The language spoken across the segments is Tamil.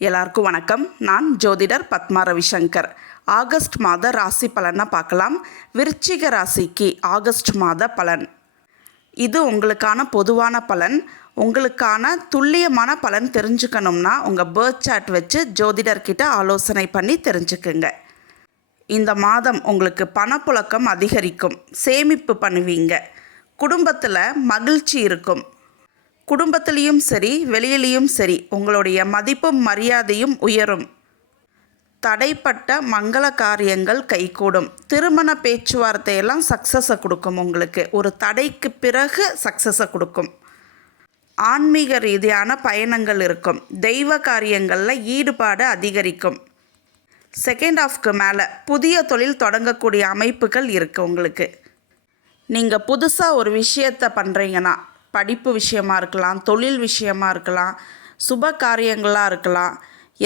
எல்லாருக்கும் வணக்கம். நான் ஜோதிடர் பத்மா ரவிசங்கர். ஆகஸ்ட் மாத ராசி பலனை பார்க்கலாம். விருச்சிக ராசிக்கு ஆகஸ்ட் மாத பலன். இது உங்களுக்கான பொதுவான பலன். உங்களுக்கான துல்லியமான பலன் தெரிஞ்சுக்கணும்னா உங்கள் பர்த் சார்ட் வச்சு ஜோதிடர்கிட்ட ஆலோசனை பண்ணி தெரிஞ்சுக்குங்க. இந்த மாதம் உங்களுக்கு பணப்புழக்கம் அதிகரிக்கும். சேமிப்பு பண்ணுவீங்க. குடும்பத்தில் மகிழ்ச்சி இருக்கும். குடும்பத்திலையும் சரி வெளியிலையும் சரி உங்களுடைய மதிப்பும் மரியாதையும் உயரும். தடைப்பட்ட மங்கள காரியங்கள் கைகூடும். திருமண பேச்சுவார்த்தையெல்லாம் சக்ஸஸை கொடுக்கும். உங்களுக்கு ஒரு தடைக்கு பிறகு சக்ஸஸை கொடுக்கும். ஆன்மீக ரீதியான பயணங்கள் இருக்கும். தெய்வ காரியங்களில் ஈடுபாடு அதிகரிக்கும். செகண்ட் ஹாஃப்க்கு மேலே புதிய தொழில் தொடங்கக்கூடிய அமைப்புகள் இருக்குது. உங்களுக்கு நீங்கள் புதுசாக ஒரு விஷயத்தை பண்ணுறீங்கன்னா, படிப்பு விஷயமா இருக்கலாம், தொழில் விஷயமா இருக்கலாம், சுப காரியங்களாக இருக்கலாம்,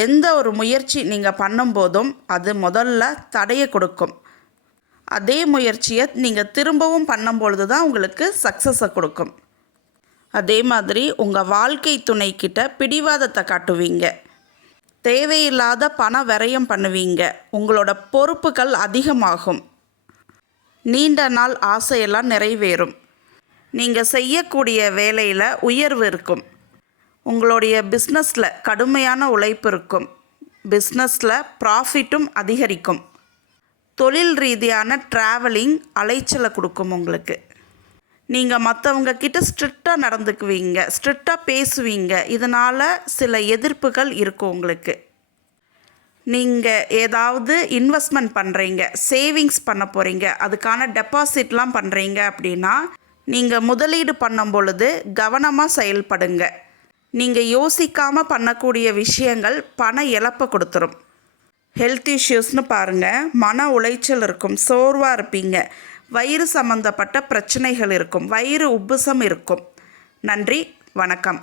எந்த ஒரு முயற்சி நீங்கள் பண்ணும்போதும் அது முதல்ல தடையை கொடுக்கும். அதே முயற்சியை நீங்கள் திரும்பவும் பண்ணும்பொழுது தான் உங்களுக்கு சக்ஸஸை கொடுக்கும். அதே மாதிரி உங்கள் வாழ்க்கை துணைக்கிட்ட பிடிவாதத்தை காட்டுவீங்க. தேவையில்லாத பண விரயம் பண்ணுவீங்க. உங்களோட பொறுப்புகள் அதிகமாகும். நீண்ட நாள் ஆசையெல்லாம் நிறைவேறும். நீங்கள் செய்யக்கூடிய வேலையில் உயர்வு இருக்கும். உங்களுடைய பிஸ்னஸில் கடுமையான உழைப்பு இருக்கும். பிஸ்னஸில் ப்ராஃபிட்டும் அதிகரிக்கும். தொழில் ரீதியான ட்ராவலிங் அலைச்சலை கொடுக்கும். உங்களுக்கு நீங்கள் மற்றவங்க கிட்ட ஸ்ட்ரிக்டாக நடந்துக்குவீங்க, ஸ்ட்ரிக்டாக பேசுவீங்க. இதனால் சில எதிர்ப்புகள் இருக்கும். உங்களுக்கு நீங்கள் ஏதாவது இன்வெஸ்ட்மெண்ட் பண்ணுறீங்க, சேவிங்ஸ் பண்ண போகிறீங்க, அதுக்கான டெபாசிட்லாம் பண்ணுறீங்க அப்படின்னா நீங்கள் முதலீடு பண்ணும் பொழுது கவனமாக செயல்படுங்க. நீங்கள் யோசிக்காமல் பண்ணக்கூடிய விஷயங்கள் பண இழப்பை கொடுத்துரும். ஹெல்த் இஷ்யூஸ்னு பாருங்கள். மன உளைச்சல் இருக்கும். சோர்வாக இருப்பீங்க. வயிறு சம்மந்தப்பட்ட பிரச்சனைகள் இருக்கும். வயிறு உப்புசம் இருக்கும். நன்றி, வணக்கம்.